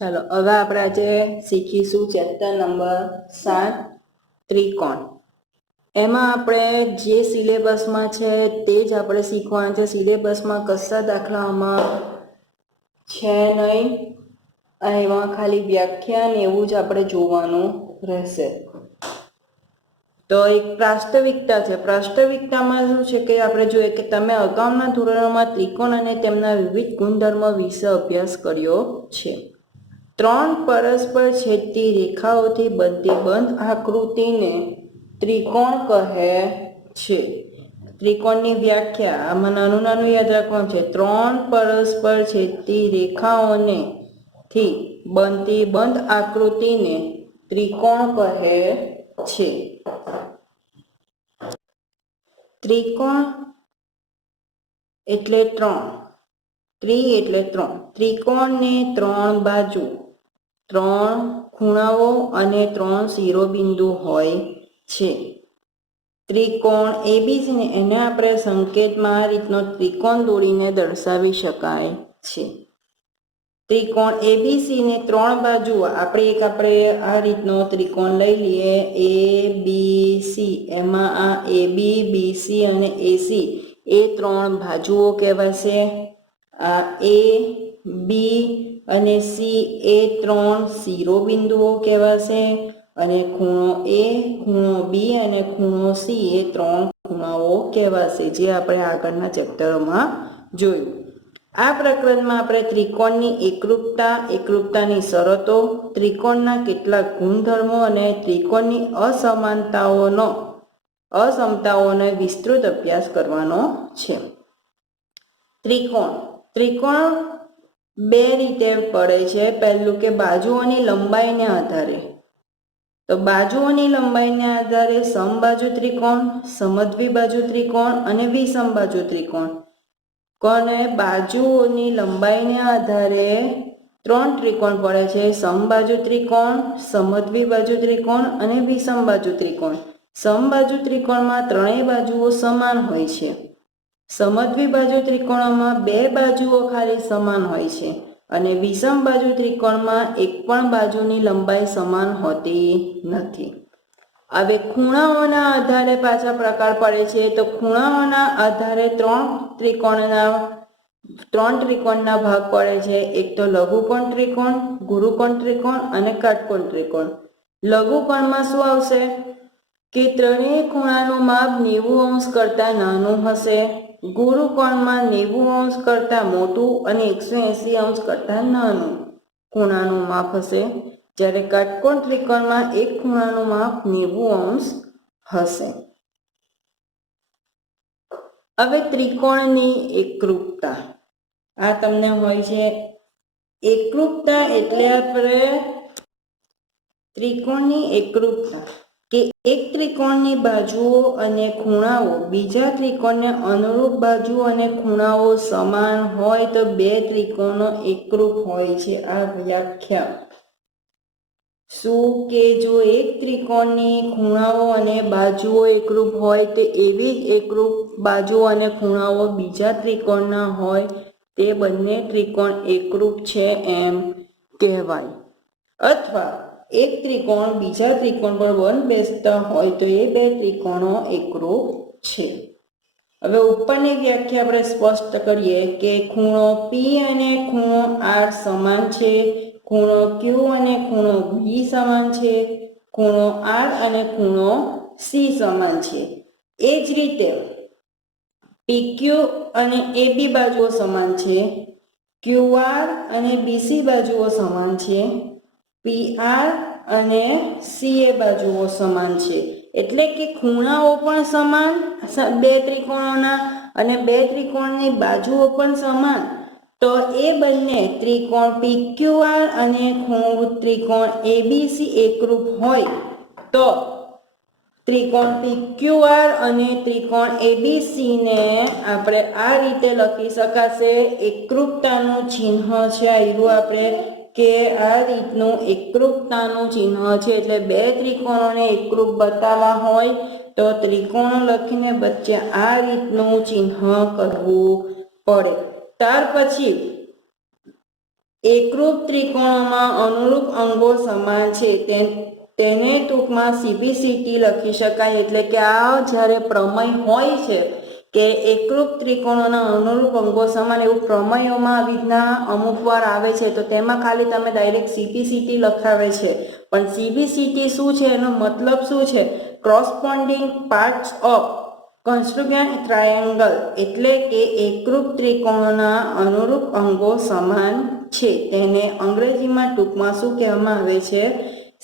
ચાલો હવે આપણે આજે શીખીશું ચેપ્ટર નંબર 7 ત્રિકોણ। એમાં આપણે જે સિલેબસમાં છે તે જ આપણે શીખવાના છે। સિલેબસમાં કશા દાખલામાં છે નહીં, એમાં ખાલી વ્યાખ્યા ને એવું જ આપણે જોવાનું રહેશે। તો એક પ્રાસ્તવિકતા છે। પ્રાસ્તવિકતામાં શું છે કે આપણે જોઈએ કે તમે અગાઉના ધોરણોમાં ત્રિકોણ અને તેમના વિવિધ ગુણધર્મો વિશે અભ્યાસ કર્યો છે। ત્રણ પરસ્પર છેદતી રેખાઓથી બનતી બંધ આકૃતિને ત્રિકોણ કહે છે। ત્રિકોણની વ્યાખ્યા આમાં નાનું નાનું યાદ રાખવાનું છે। ત્રણ પરસ્પર છેદતી રેખાઓને થી બનતી બંધ આકૃતિને ત્રિકોણ કહે છે। ત્રિકોણ એટલે ત્રણ, ત્રિ એટલે ત્રણ, ત્રિકોણને ત્રણ બાજુ, ત્રણ ખૂણાઓ અને ત્રણ શિરોબિંદુ હોય છે। ત્રિકોણ એબીસી ને એને આપણે સંકેતમાં આ રીતનો ત્રિકોણ દોરીને દર્શાવી શકાય છે। ત્રિકોણ એબીસી ને ત્રણ બાજુ આપણે આ રીતનો ત્રિકોણ લઈ લઈએ એ બી સી। એમાં આ એ બી બીસી અને એસી એ ત્રણ બાજુઓ કહેવાશે। આ એ બી અને સી એ ત્રણ શિરોબિંદુઓ કહેવાશે અને ખૂણો એ, ખૂણો બી અને ખૂણો સી એ ત્રણ ખૂણાઓ કહેવાશે, જે આપણે આગળના ચેપ્ટરોમાં જોયું। આ પ્રકરણમાં આપણે ત્રિકોણની એકરૂપતા, એકરૂપતાની શરતો, ત્રિકોણના કેટલાક ગુણધર્મો અને ત્રિકોણની અસમતાઓનો વિસ્તૃત અભ્યાસ કરવાનો છે। ત્રિકોણ બે રીતે પડે છે। પહેલું કે બાજુઓની લંબાઈને આધારે, તો બાજુઓની લંબાઈને આધારે સમબાજુ ત્રિકોણ, સમદ્વિબાજુ ત્રિકોણ અને વિષમબાજુ ત્રિકોણ। કોને બાજુઓની લંબાઈને આધારે ત્રણ ત્રિકોણ પડે છે: સમબાજુ ત્રિકોણ, સમદ્વિબાજુ ત્રિકોણ અને વિષમબાજુ ત્રિકોણ। સમબાજુ ત્રિકોણમાં ત્રણેય બાજુઓ સમાન હોય છે। સમદ્વિબાજુ ત્રિકોણમાં બે બાજુઓ ખાલી સમાન હોય છે અને વિષમબાજુ ત્રિકોણમાં એક પણ બાજુની લંબાઈ સમાન હોતી નથી। હવે ખૂણાઓના આધારે પાછા પ્રકાર પડે છે। તો ખૂણાઓના આધારે ત્રણ ત્રિકોણના ભાગ પડે છે। એક તો લઘુકોણ ત્રિકોણ, ગુરુકોણ ત્રિકોણ અને કાટકોણ ત્રિકોણ। લઘુકોણમાં શું આવશે કે ત્રણેય ખૂણાનું માપ 90° કરતાં નાનું હશે। ગુરુકોણમાં 90° કરતાં મોટું અને 180° કરતાં નાનું ખૂણાનું માપ હશે, જ્યારે કાટકોણ ત્રિકોણમાં એક ખૂણાનું માપ 90° હશે। હવે ત્રિકોણની એકરૂપતા, આ તમને હોય છે। એકરૂપતા એટલે આપણે ત્રિકોણની એકરૂપતા કે એક ત્રિકોણની બાજુઓ અને ખૂણાઓ બીજા ત્રિકોણને અનુરૂપ બાજુ અને ખૂણાઓ સમાન હોય તો બે ત્રિકોણો એકરૂપ હોય છે। આ વ્યાખ્યા શું કે જો એક ત્રિકોણની ખૂણાઓ અને બાજુઓ એકરૂપ હોય તો એવી જ એકરૂપ બાજુઓ અને ખૂણાઓ બીજા ત્રિકોણના હોય તે બંને ત્રિકોણ એકરૂપ છે એમ કહેવાય। અથવા એક ત્રિકોણ બીજા ત્રિકોણ પર બંધબેસતા હોય તો એ બે ત્રિકોણો એકરૂપ છે। હવે ઉપરની વ્યાખ્યા આપણે સ્પષ્ટ કરીએ કે ખૂણો પી અને ખૂણો આર સમાન છે, ખૂણો ક્યુ અને ખૂણો બી સમાન છે, ખૂણો આર અને ખૂણો સી સમાન છે। એ જ રીતે પીક્યુ અને એબી બાજુઓ સમાન છે, ક્યુઆર અને બીસી બાજુઓ સમાન છે, પીઆર અને સીએ બાજુઓ સમાન છે। એટલે કે ખૂણાઓ પણ સમાન બે ત્રિકોણોના અને બે ત્રિકોણની બાજુઓ પણ સમાન, તો એ બંને ત્રિકોણ પીક્યુઆર અને ત્રિકોણ એબીસી એકરૂપ હોય તો ત્રિકોણ પીક્યુઆર અને ત્રિકોણ એબીસી ને આપણે આ રીતે લખી શકાશે। એકરૂપતાનું ચિહ્ન છે આવ્યું આપણે કે આ રીતનું એકરૂપતાનું ચિહ્ન છે, એટલે બે ત્રિકોણોને એકરૂપ બતાવવા હોય તો ત્રિકોણ લખીને વચ્ચે આ રીતનું ચિહ્ન કરવું પડે। ત્યાર પછી એકરૂપ ત્રિકોણોમાં અનુરૂપ અંગો સમાન છે તેને ટૂંકમાં CBCT લખી શકાય. એટલે કે આ જ્યારે પ્રમેય હોય છે કે એકરૂપ ત્રિકોણોના અનુરૂપ અંગો સમાન, એવું પ્રમેયોમાં આવી રીતના અમુક વાર આવે છે તો તેમાં ખાલી તમે ડાયરેક્ટ CBCT લખાવે છે. પણ CBCT શું છે, એનો મતલબ શું છે? કોરસ્પોન્ડિંગ પાર્ટ્સ ઓફ કોન્સ્ટ્રુગન્ટ ટ્રાયેંગલ, એટલે કે એકરૂપ ત્રિકોણોના અનુરૂપ અંગો સમાન છે. તેને અંગ્રેજીમાં ટૂંકમાં શું કહેવામાં આવે છે?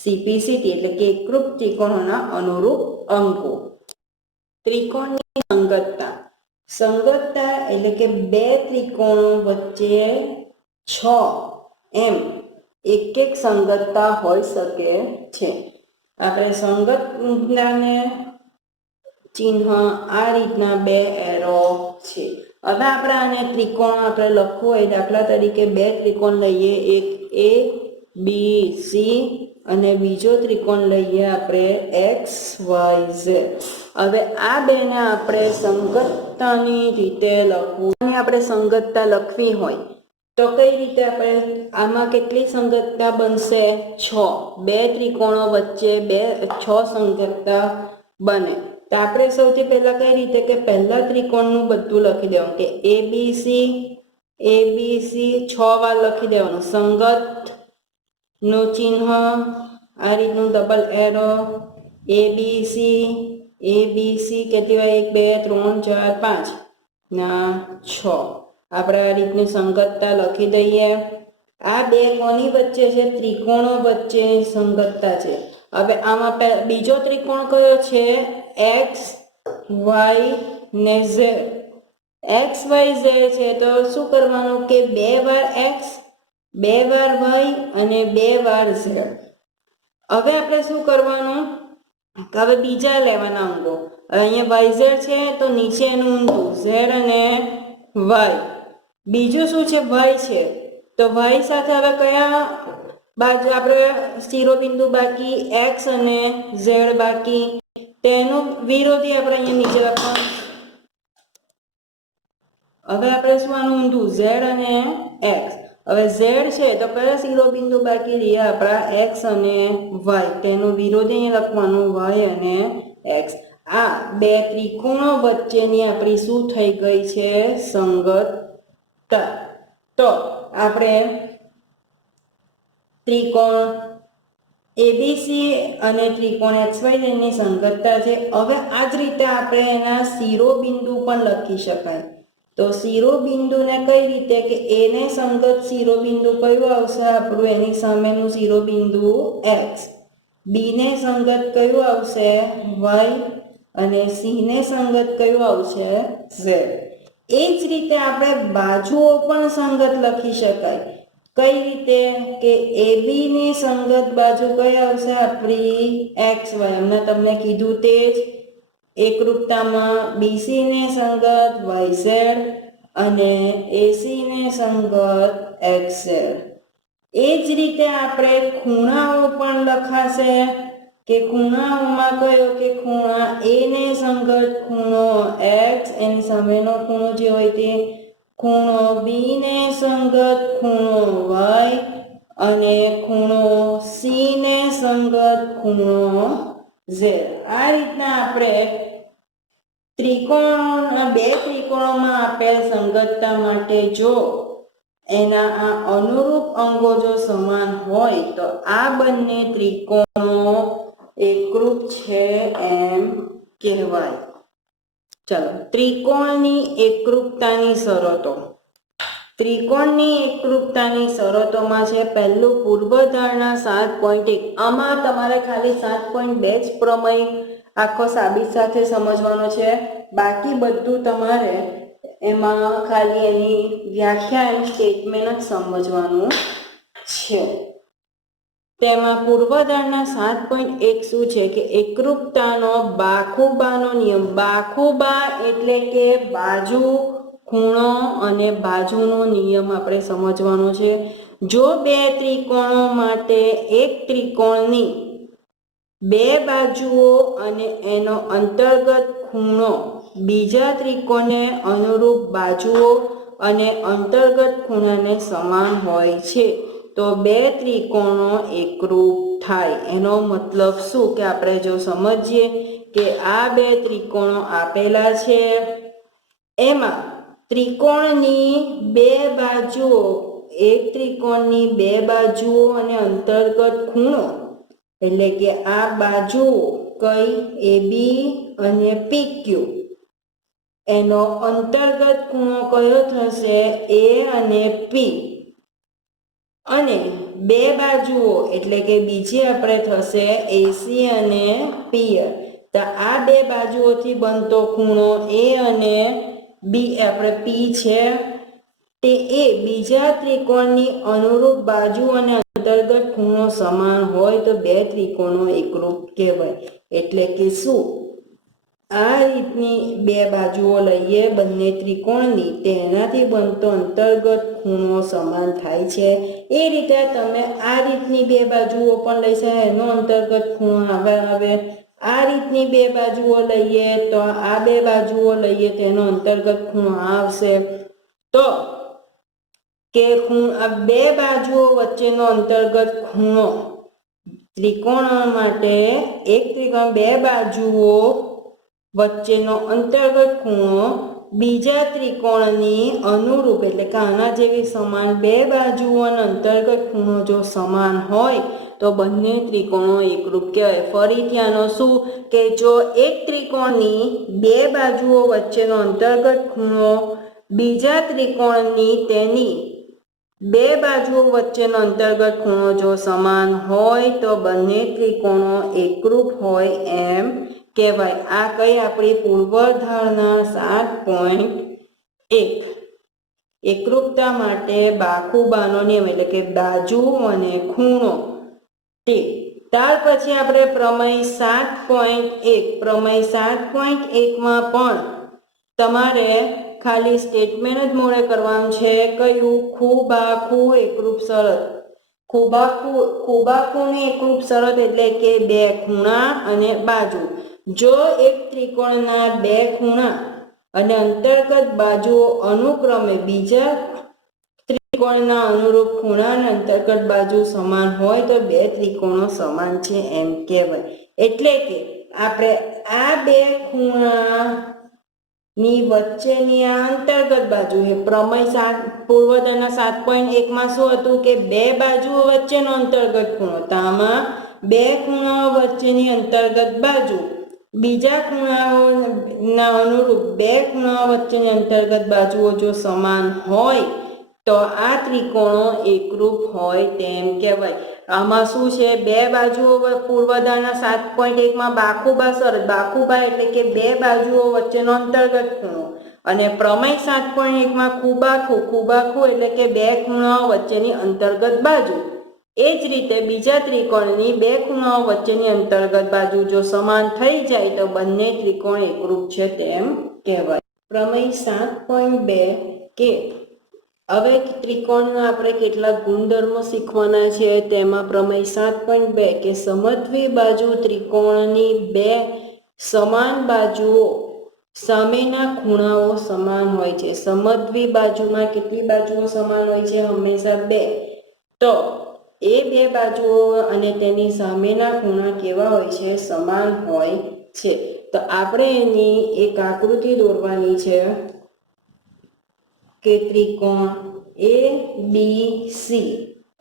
CBCT, એટલે કે એકરૂપ ત્રિકોણોના અનુરૂપ અંગો. ત્રિકોણની સંગતતા. સંગતતા એટલે કે બે ત્રિકોણો વચ્ચે 6 એમ એક સંગતતા હોઈ શકે છે. આપણે સંગતતાને ચિહ્ન આ રીતના બે એરો છે. હવે આપણે આને ત્રિકોણ આપણે લખવું હોય, દાખલા તરીકે બે ત્રિકોણ લઈએ, એક ABC અને બીજો ત્રિકોણ લઈએ આપણે XYZ. હવે આ બેને આપણે સંગતતાની રીતે લખવું, અને આપણે સંગતતા લખવી હોય તો કઈ રીતે આપણે આમાં કેટલી સંગતતા બનશે? 6. બે ત્રિકોણો વચ્ચે 6 સંગતતા બને. તો આપણે સૌથી પહેલા કઈ રીતે કે પહેલા ત્રિકોણનું બધું લખી દેવાનું કે ABC 6 વાર લખી દેવાનું. સંગત નું ચિહ્ન આ રીતનું ડબલ એરો, ABC કેટલી વાર? 1 2 3 4 5 ના 6. આપણે આ રીતની સંગતતા લખી દઈએ. આ બે કોની વચ્ચે છે? ત્રિકોણો વચ્ચે સંગતતા છે. હવે આમાં બીજો ત્રિકોણ કયો છે? X Y ને Z. XYZ છે તો શું કરવાનું કે 2 વાર X, 2 વાર Y અને 2 વાર Z. હવે આપણે શું કરવાનું? હવે બીજા લેવાના અંગો. અહીંયા YZ છે તો નીચેનું ઊંધું Z અને Y. બીજું શું છે? Y છે તો Y સાથે હવે કયા બાજુ આપણે શિરોબિંદુ બાકી? X અને Z બાકી. તેનું વિરોધી આપણે અહીંયા નીચે લખવાનું. હવે આપણે શું આનું ઊંધું? Z અને X. હવે Z છે તો કયા શિરોબિંદુ બાકી રહ્યા? આપણા X અને Y. તેનું વિરોધી અહીંયા લખવાનું Y અને X. આ બે ત્રિકોણો વચ્ચેની આપણી શું થઈ ગઈ છે? સંગતતા. તો આપણે ત્રિકોણ ABC અને ત્રિકોણ XYZ ની સંગતતા છે. હવે આ જ રીતે આપણે એના શિરોબિંદુ પણ લખી શકાય. તો શિરોબિંદુને કઈ રીતે કે એને સંગત શિરોબિંદુ કયું આવશે? આપણું એની સામેનું શિરોબિંદુ X. B ને સંગત કયું આવશે? Y. અને C ને સંગત કયું આવશે? Z. એ જ રીતે આપણે બાજુઓ પણ સંગત લખી શકાય. કઈ રીતે કે AB ની સંગત બાજુ કઈ આવશે? આપણી XY. હમણાં તમને કીધું તે જ એકરૂપતામાં BC ને સંગત YZ અને AC ને સંગત XZ. એ જ રીતે આપણે ખૂણાઓ પણ લખાશે કે ખૂણાઓમાં કયો કે ખૂણા A ને સંગત ખૂણો X, એની સામેનો ખૂણો જે હોય તે ખૂણો B ને સંગત ખૂણો Y અને ખૂણો C ને સંગત ખૂણો Z. આ રીતના આપણે બે ત્રિકોણોમાં આપેલ સંગતતા માટે જો એના આ અનુરૂપ અંગો જો સમાન હોય તો આ બંને ત્રિકોણો એકરૂપ છે એમ કહેવાય. ચલો, ત્રિકોણની એકરૂપતાની શરતો. ત્રિકોણની એકરૂપતાની શરતોમાં છે પહેલું પૂર્વધારણા 7.1. આમાં તમારે ખાલી 7.2 જ પ્રમેય આખો સાબિત સાથે સમજવાનો છે. બાકી બધું તમારે એમાં ખાલી એની વ્યાખ્યા અને સ્ટેટમેન્ટ જ સમજવાનું છે. તેમાં પૂર્વધારણા 7.1 શું છે કે એકરૂપતાનો બાખુબાનો નિયમ. બાખુબા એટલે કે બાજુ, ખૂણો અને બાજુનો નિયમ આપણે સમજવાનો છે. જો બે ત્રિકોણો માટે એક ત્રિકોણની બે બાજુઓ અને એનો અંતર્ગત ખૂણો બીજા ત્રિકોણને અનુરૂપ બાજુઓ અને અંતર્ગત ખૂણાને સમાન હોય છે તો બે ત્રિકોણો એકરૂપ થાય। એનો મતલબ શું કે આપણે જો સમજીએ કે આ બે ત્રિકોણો આપેલા છે, એમાં ત્રિકોણની બે બાજુઓ, એક ત્રિકોણની બે બાજુઓ અને અંતર્ગત ખૂણો એટલે કે આ બાજુઓ કઈ AB અને PQ, એનો અંતર્ગત ખૂણો કયો થશે A અને P, અને બે બાજુઓ એટલે કે બીજી આપણે થશે AC અને PL। તો આ બે બાજુઓથી બનતો ખૂણો A અને B આપણે P છે તે એ બીજા ત્રિકોણની અનુરૂપ બાજુ અને અંતર્ગત ખૂણો સમાન હોય તો બે ત્રિકોણો એકરૂપ કહેવાય। એટલે કે શું, આ રીતની બે બાજુઓ લઈએ બંને ત્રિકોણની, તેનાથી બનતો અંતર્ગત ખૂણો સમાન થાય છે। એ રીતે તમે આ રીતની બે બાજુઓ પણ લઈ શકો, એનો અંતર્ગત ખૂણો આવે। આ રીતની બે બાજુઓ લઈએ તો આ બે બાજુઓ લઈએ તેનો અંતર્ગત ખૂણો આવશે। તો કે આ બે બાજુઓ વચ્ચેનો અંતર્ગત ખૂણો ત્રિકોણ માટે, એક ત્રિકોણ બે બાજુઓ વચ્ચેનો અંતર્ગત ખૂણો બીજા ત્રિકોણની અનુરૂપ એટલે કે આના જેવી સમાન બે બાજુઓ અને અંતર્ગત ખૂણો જો સમાન હોય તો બંને ત્રિકોણો એકરૂપ કહેવાય। ફરીથી આનો શું કે જો એક ત્રિકોણની બે બાજુઓ વચ્ચેનો અંતર્ગત ખૂણો બીજા ત્રિકોણની તેની બે બાજુઓ વચ્ચેનો અંતર્ગત ખૂણો જો સમાન હોય તો બંને ત્રિકોણો એકરૂપ હોય એમ કહેવાય। આ કઈ આપણી પૂર્વધારણા 7.1 એકરૂપતા માટે બાખુબાનો નિયમ એટલે કે બાજુ અને ખૂણો તે। ત્યાર પછી આપણે પ્રમેય 7.1, પ્રમેય 7.1માં પણ તમારે ખાલી સ્ટેટમેન્ટ જ મોડે કરવાનું છે। કયું? ખૂબાખૂ એકરૂપ શરત। ખૂબાખૂની એકરૂપ શરત એટલે કે બે ખૂણા અને બાજુ। જો એક ત્રિકોણના બે ખૂણા અને અંતર્ગત બાજુઓ અનુક્રમે બીજા ત્રિકોણના અનુરૂપ ખૂણા અને અંતર્ગત બાજુ સમાન હોય તો બે ત્રિકોણો સમાન છે એમ કહેવાય। એટલે કે આપણે આ બે ખૂણાની વચ્ચેની આ અંતર્ગત બાજુ એ પ્રમેય પૂર્વધારણા 7.1માં શું હતું કે બે બાજુઓ વચ્ચેનો અંતર્ગત ખૂણો, તો આમાં બે ખૂણાઓ વચ્ચેની અંતર્ગત બાજુ બીજા ખૂણાઓના અનુરૂપ બે ખૂણાઓ વચ્ચેની અંતર્ગત બાજુઓ જો સમાન હોય તો આ ત્રિકોણો એકરૂપ હોય તેમ કહેવાય। આમાં શું છે, બે બાજુઓ પૂર્વધારણા 7.1માં બાખુબા શરત, બાખુબા એટલે કે બે બાજુઓ વચ્ચેનો અંતર્ગત ખૂણો, અને પ્રમેય 7.1માં ખૂબાખૂ એટલે કે બે ખૂણાઓ વચ્ચેની અંતર્ગત બાજુ। એ જ રીતે બીજા ત્રિકોણની બે ખૂણાઓ વચ્ચેની અંતર્ગત બાજુ જો સમાન થઈ જાય તો બંને ત્રિકોણ એકરૂપ છે તેમ કહેવાય। પ્રમેય 7.2 કે હવે ત્રિકોણના આપણે કેટલાક ગુણધર્મો શીખવાના છે। તેમાં પ્રમેય 7.2 કે સમદ્વિ બાજુ ત્રિકોણની બે સમાન બાજુઓ સામેના ખૂણાઓ સમાન હોય છે। સમદ્વિ બાજુમાં કેટલી બાજુઓ સમાન હોય છે? હંમેશા બે। તો એ બે બાજુઓ અને તેની સામેના ખૂણા કેવા હોય છે? સમાન હોય છે। તો આપણે એની એક આકૃતિ દોરવાની છે કે ત્રિકોણ ABC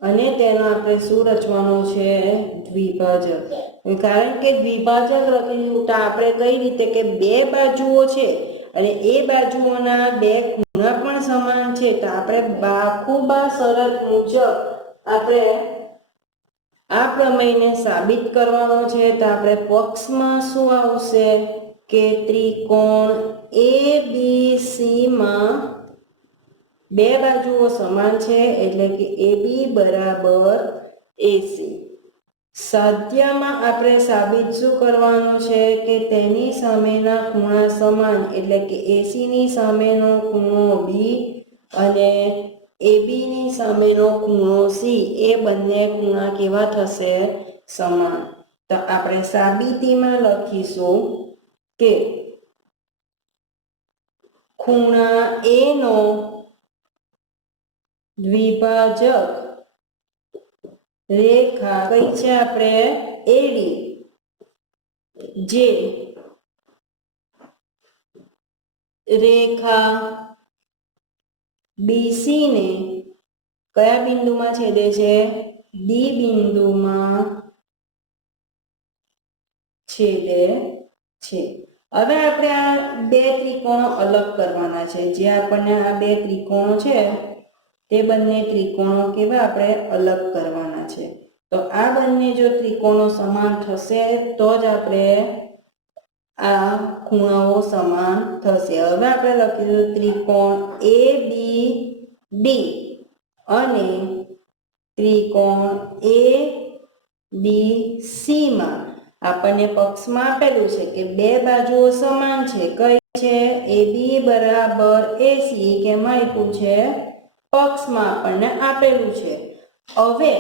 અને તેનો આપણે શું રચવાનું છે? દ્વિભાજક। કારણ કે દ્વિભાજક લખેલું તો આપણે કઈ રીતે કે બે બાજુઓ છે અને એ બાજુઓના બે ખૂણા પણ સમાન છે, તો આપણે બાખુબા શરત મુજબ આપણે આ પ્રમેયને સાબિત કરવાનો છે। તો આપણે પક્ષમાં શું આવશે કે ત્રિકોણ ABCમાં બે બાજુઓ સમાન છે એટલે કે AB બરાબર AC। સાધ્યમાં આપણે સાબિત શું કરવાનું છે કે તેની સામેના ખૂણા સમાન એટલે કે AC ની સામેનો ખૂણો B અને AB ની સામેનો ખૂણો C, એ બંને ખૂણા કેવા થશે? સમાન। તો આપણે સાબિતીમાં લખીશું કે ખૂણા A નો દ્વિભાજક રેખા કઈ છે આપણે એડી જે રેખા બીસી ને કયા બિંદુમાં છેદે છે ડી બિંદુમાં છેદે છે। હવે આપણે આ બે ત્રિકોણો અલગ કરવાના છે। જે આપણને આ બે ત્રિકોણો છે તે બંને ત્રિકોણો કેવા આપણે અલગ કરવાના છે। તો આ બંને જો ત્રિકોણો સમાન થશે તો જ આપણે આ ખૂણાઓ સમાન થશે। હવે આપણે લખીશું ત્રિકોણ ABD અને ત્રિકોણ ABC માં આપણને પક્ષમાં આપેલું છે કે બે બાજુઓ સમાન છે। કઈ છે AB બરાબર AC કેમાં આપ્યું છે પક્ષમાં આપણને આપેલું છે। હવે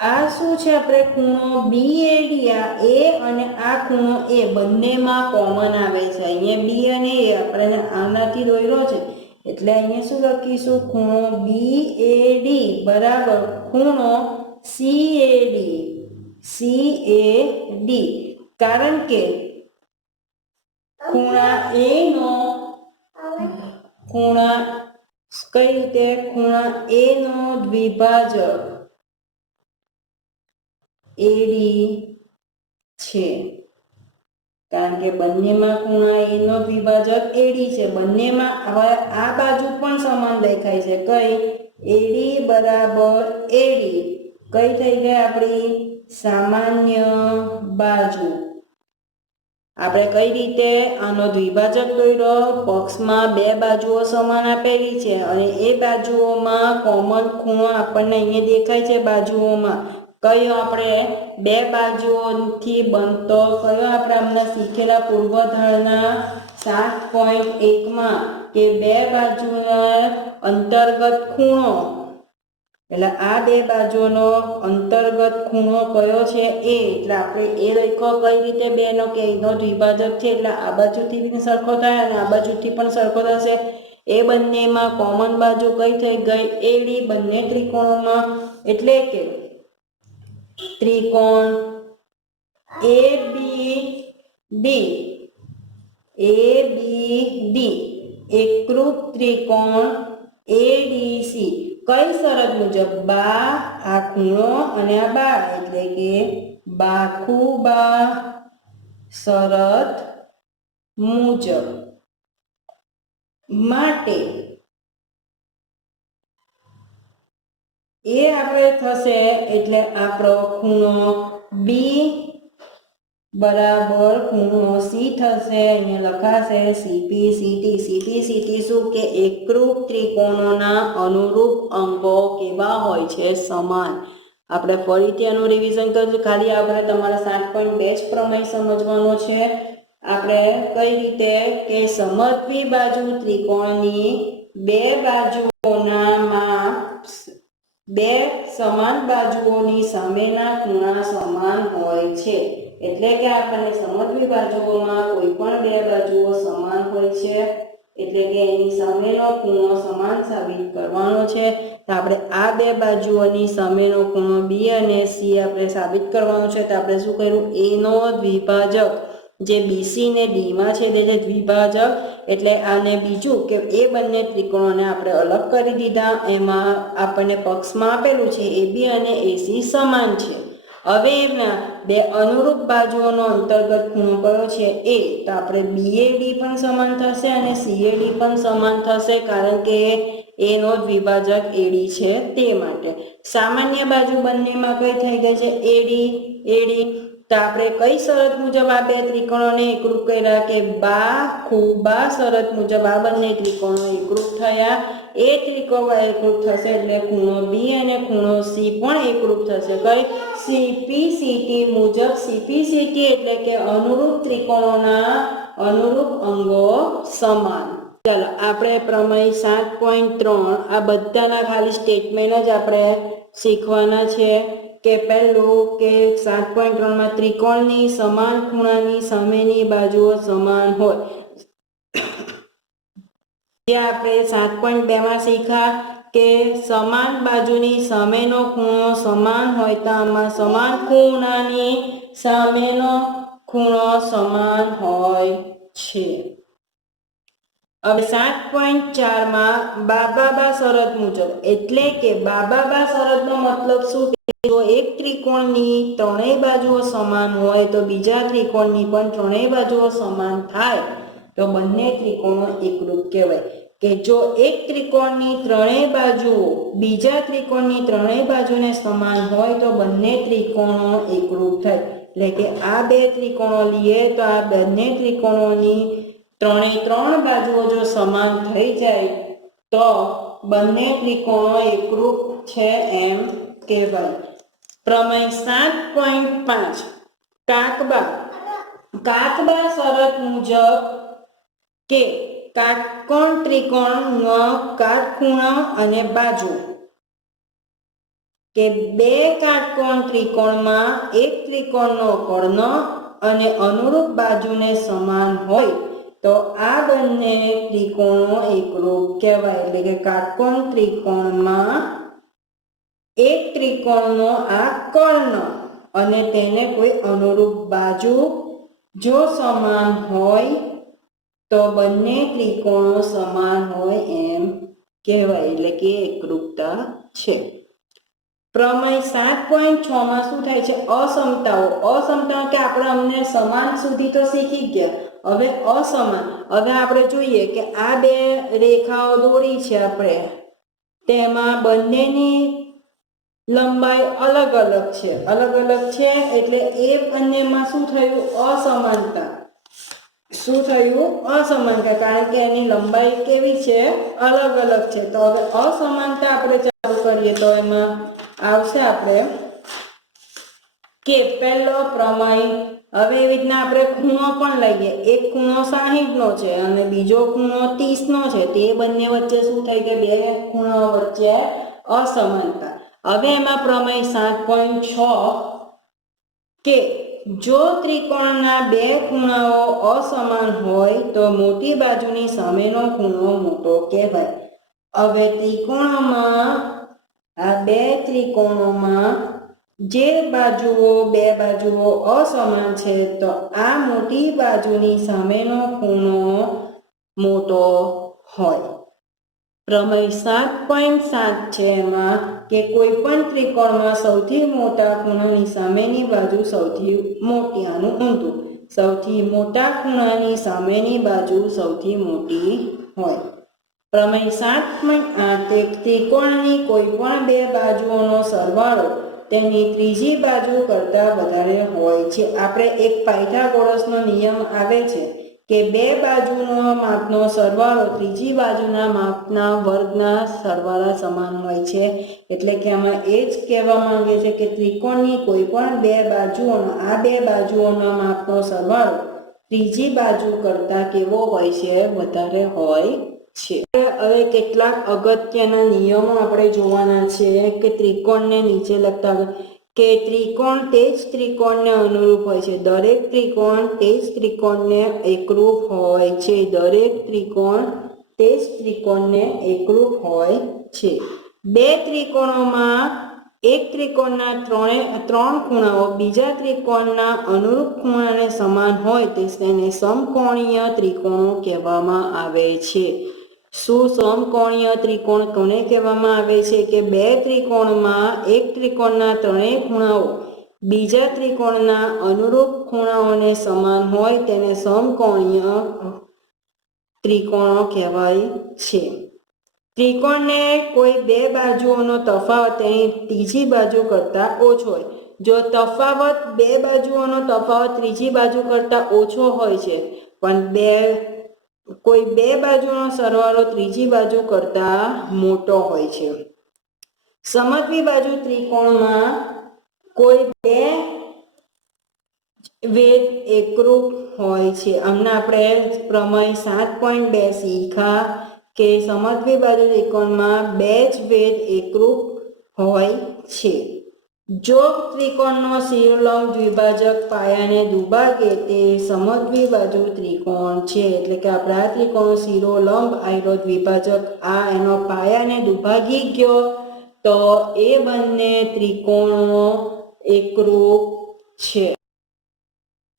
આ શું છે આપણે ખૂણો BAD આ A અને આ ખૂણો A બંનેમાં કોમન આવે છે। અહીંયા B અને A આપણે આનાથી દોર્યો છે એટલે અહીંયા શું લખીશું ખૂણો BAD બરાબર ખૂણો CAD કારણ કે ખૂણા કઈ રીતે ખૂણા A નો દ્વિભાજક AD છે કારણ કે બંનેમાં ખૂણા A નો દ્વિભાજક AD છે। બંનેમાં હવે આ બાજુ પણ સમાન દેખાય છે કઈ AD બરાબર AD કઈ થઈ ગઈ આપણી સામાન્ય બાજુ। આપણે કઈ રીતે આનો દ્વિભાજક દોર્યો પક્ષમાં બે બાજુઓ સમાન આપેલી છે અને એ બાજુઓમાં કોમન ખૂણો આપણને અહીંયા દેખાય છે બાજુઓમાં કયો આપણે બે બાજુઓથી બનતો કયો આપણે હમણાં શીખેલા પૂર્વધારણા 7.1 માં કે બે બાજુના અંતર્ગત ખૂણો એટલે આ બે બાજુનો અંતર્ગત ખૂણો કયો છે એ એટલે આપણે એ લખ્યો કઈ રીતે બેનો કે એનો દ્વિભાજક છે એટલે આ બાજુથી પણ સરખો થાય અને આ બાજુથી પણ સરખો થશે। એ બંનેમાં કોમન બાજુ કઈ થઈ ગઈ એડી બંને ત્રિકોણોમાં એટલે કે ત્રિકોણ ABD એકરૂપ ત્રિકોણ ADC કઈ શરત મુજબ બા આ ખૂણો અને આ બા એટલે કે બાખુબા શરત મુજબ માટે એ આપણે થશે એટલે આપણો ખૂણો બી બરાબર ખૂણો સી થશે। અહીંયા લખાશે CPCT શું કે એકરૂપ ત્રિકોણોના અનુરૂપ અંગો કેવા હોય છે સમાન। આપણે ફરીથી આનું રિવિઝન કરીશું ખાલી આપણે તમારા 7.2 જ પ્રમેય સમજવાનો છે। આપણે કઈ રીતે કે સમદ્વિ બાજુ ત્રિકોણની બે બાજુઓના માપ બે સમાન બાજુઓની સામેના ખૂણા સમાન હોય છે એટલે કે આપણને સમદ્વિ બાજુઓમાં કોઈ પણ બે બાજુઓ સમાન હોય છે એટલે કે એની સામેનો ખૂણો સમાન સાબિત કરવાનો છે। તો આપણે આ બે બાજુઓની સામેનો ખૂણો બી અને સી આપણે સાબિત કરવાનો છે। તો આપણે શું કર્યું એ નો દ્વિભાજક જે બીસી ને ડી માં છે તે દ્વિભાજક એટલે આને બીજું કે એ બંને ત્રિકોણોને આપણે અલગ કરી દીધા। એમાં આપણને પક્ષમાં આપેલું છે એબી અને એસી સમાન છે। હવે એમાં બે અનુરૂપ બાજુઓનો અંતર્ગત ખૂણો કયો છે એ તો આપણે બીએડી પણ સમાન થશે અને સીએડી પણ સમાન થશે કારણ કે એ નો દ્વિભાજક એડી છે તે માટે। સામાન્ય બાજુ બંનેમાં કઈ થઈ ગઈ છે એડી તો આપણે કઈ શરત મુજબ આ બે ત્રિકોણોને એકરૂપ કર્યા કે બાખુબા શરત મુજબ આ બંને ત્રિકોણો એકરૂપ થયા। એ ત્રિકોણ એકરૂપ થશે એટલે ખૂણો બી અને ખૂણો સી પણ એકરૂપ થશે કઈ CPCT મુજબ CPCT એટલે કે અનુરૂપ ત્રિકોણોના અનુરૂપ અંગો સમાન। ચાલો આપણે પ્રમેય 7.3 આ બધાના ખાલી સ્ટેટમેન્ટ જ આપણે શીખવાના છે કે પહેલું કે 7.3 માં ત્રિકોણની સમાન ખૂણાની સામેની બાજુઓ સમાન હોય જે આપણે 7.2 માં શીખ્યા કે સમાન બાજુની સામેનો ખૂણો સમાન હોય તો આમાં સમાન ખૂણાની સામેનો ખૂણો સમાન હોય છે. હવે 7.4 માં બાબા શરત મુજબ એટલે કે બાબા શરતનો મતલબ શું કે જો એક ત્રિકોણની ત્રણેય બાજુઓ સમાન હોય તો બીજા ત્રિકોણની પણ ત્રણેય બાજુઓ સમાન થાય તો બંને ત્રિકોણો એકરૂપ કહેવાય. કે જો એક ત્રિકોણની ત્રણેય બાજુઓ બીજા ત્રિકોણની ત્રણેય બાજુને સમાન હોય તો બંને ત્રિકોણો એકરૂપ થાય. એટલે કે આ બે ત્રિકોણો લઈએ તો આ બંને ત્રિકોણોની ત્રણ બાજુઓ જો સમાન થઈ જાય તો બંને ત્રિકોણો એકરૂપ છે એમ કહેવાય. પ્રમેય 7.5 કાકબા શરત મુજબ કે કાટકોણ ત્રિકોણનો કાટખૂણો અને બાજુ કે બે કાટકોણ ત્રિકોણમાં એક ત્રિકોણનો કર્ણ અને અનુરૂપ બાજુને સમાન હોય તો આ બંને ત્રિકોણો એકરૂપ કહેવાય. એટલે કે કાટકોણ ત્રિકોણમાં એક ત્રિકોણનો આ કર્ણ અને તેને કોઈ અનુરૂપ બાજુ જો સમાન હોય તો બંને ત્રિકોણો સમાન હોય એમ કહેવાય. એટલે કે એકરૂપતા છે. પ્રમેય 7.6 માં શું થાય છે? અસમતાઓ કે આપણે અમને સમાન સુધી તો શીખી ગયા. હવે અસમાન, હવે આપણે જોઈએ કે આ બે રેખાઓ દોરી છે આપણે, તેમાં બંનેની લંબાઈ અલગ અલગ છે એટલે એ બંનેમાં શું થયું? અસમાનતા કારણ કે એની લંબાઈ કેવી છે? અલગ છે. તો હવે અસમાનતા આપણે ચાલુ કરીએ તો એમાં આવશે આપણે કે પહેલો પ્રમેય. હવે એવી રીતના આપણે ખૂણો પણ લઈએ. એક ખૂણો 60 નો છે અને બીજો ખૂણો 30 નો છે. તે બંને વચ્ચે શું થાય કે બે ખૂણાઓ વચ્ચે અસમાનતા. હવે એમાં પ્રમેય 7.6 કે જો ત્રિકોણના બે ખૂણાઓ અસમાન હોય તો મોટી બાજુની સામેનો ખૂણો મોટો કહેવાય. હવે આ બે ત્રિકોણોમાં જે બે બાજુઓ અસમાન છે તો આ મોટી બાજુની સામેનો ખૂણો મોટો હોય. પ્રમેય 7.7 છે એમાં કે કોઈ પણ ત્રિકોણમાં સૌથી મોટા ખૂણાની સામેની બાજુ સૌથી મોટી, આનું ઊંધું, સૌથી મોટા ખૂણાની સામેની બાજુ સૌથી મોટી હોય. પ્રમેય 7.8 એક ત્રિકોણની કોઈ પણ બે બાજુઓનો સરવાળો તેની ત્રીજી બાજુ કરતાં વધારે હોય છે. આપણે એક પાયથાગોરસનો નિયમ આવે છે કે બે બાજુનો માપનો સરવાળો ત્રીજી બાજુના માપના વર્ગના સરવાળા સમાન હોય છે. એટલે કે આમાં એ જ કહેવા માંગે છે કે ત્રિકોણની કોઈ પણ બે બાજુઓના માપનો સરવાળો ત્રીજી બાજુ કરતાં કેવો હોય છે? વધારે હોય છે. હવે કેટલાક અગત્યના નિયમો આપણે જોવાના છે કે ત્રિકોણને નીચે લખતા કે ત્રિકોણ તે જ ત્રિકોણને અનુરૂપ હોય છે. દરેક ત્રિકોણ તે જ ત્રિકોણને એકરૂપ હોય છે. બે ત્રિકોણોમાં એક ત્રિકોણના ત્રણ ખૂણાઓ બીજા ત્રિકોણના અનુરૂપ ખૂણાને સમાન હોય તેને સમકોણીય ત્રિકોણો કહેવામાં આવે છે. શું સમકોણીય ત્રિકોણ કોને કહેવામાં આવે છે? કે બે ત્રિકોણમાં એક ત્રિકોણના ત્રણેય ખૂણાઓ બીજા ત્રિકોણના અનુરૂપ ખૂણાઓને સમાન હોય તેને સમકોણીય ત્રિકોણો કહેવાય છે. ત્રિકોણને કોઈ બે બાજુઓનો તફાવત તેની ત્રીજી બાજુ કરતાં ઓછો હોય. જો બે બાજુઓનો તફાવત ત્રીજી બાજુ કરતાં ઓછો હોય છે પણ કોઈ બે બાજુનો સરવાળો ત્રીજી બાજુ કરતાં મોટો હોય છે. સમદ્વિ બાજુ ત્રિકોણમાં કોઈ બે વેધ એકરૂપ હોય છે. હમણાં આપણે પ્રમેય 7.2 શીખ્યા કે સમદ્વિ બાજુ ત્રિકોણમાં બે જ વેધ એકરૂપ હોય છે. જો ત્રિકોણનો શિરોલંબ દ્વિભાજક પાયાને દુભાગે તે સમદ્વિબાજુ ત્રિકોણ છે. એટલે કે આપણે આ ત્રિકોણનો શિરોલંબ આયરો દ્વિભાજક આ એનો પાયાને દુભાગી ગયો તો એ બંને ત્રિકોણો એકરૂપ છે.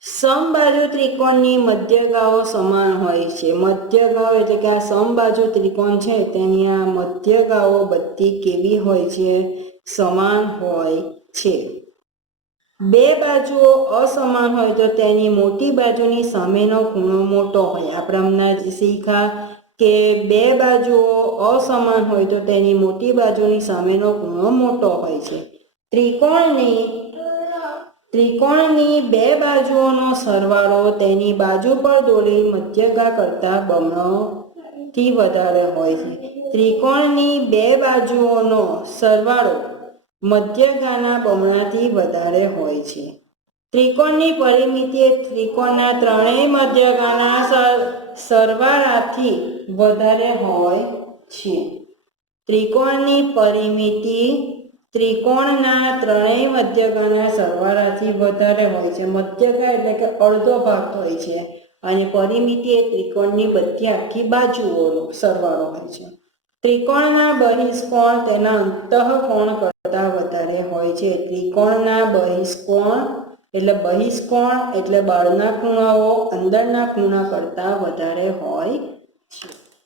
સમબાજુ ત્રિકોણની મધ્યગાઓ સમાન હોય છે. મધ્યગાઓ એટલે કે આ સમબાજુ ત્રિકોણ છે તેની આ મધ્યગાઓ બધી કેવી હોય છે? સમાન હોય છે. બે બાજુઓ અસમાન હોય તો તેની મોટી બાજુની સામેનો ખૂણો મોટો હોય. આપણે હમણાં જ શીખ્યા કે બે બાજુઓ અસમાન હોય તો તેની મોટી બાજુની સામેનો ખૂણો મોટો હોય છે. ત્રિકોણની બે બાજુઓનો સરવાળો તેની બાજુ પર દોરેલી મધ્યગા કરતાં બમણોથી વધારે હોય છે. ત્રિકોણની બે બાજુઓનો સરવાળો મધ્યગાના બમણાથી વધારે હોય છે. ત્રિકોણની પરિમિતિ એ ત્રિકોણના ત્રણેય મધ્યગાના સરવાળાથી વધારે હોય છે. ત્રિકોણની પરિમિતિ ત્રિકોણના ત્રણેય મધ્યગાના સરવાળાથી વધારે હોય છે. મધ્યગા એટલે કે અડધો ભાગ હોય છે અને પરિમિતિ એ ત્રિકોણની બધી આખી બાજુઓનો સરવાળો હોય છે. ત્રિકોણના બહિષ્કોણ તેના અંતઃકોણ કરતાં વધારે હોય છે. ત્રિકોણના બહિષ્કોણ એટલે બહારના ખૂણાઓ અંદરના ખૂણા કરતાં વધારે હોય છે.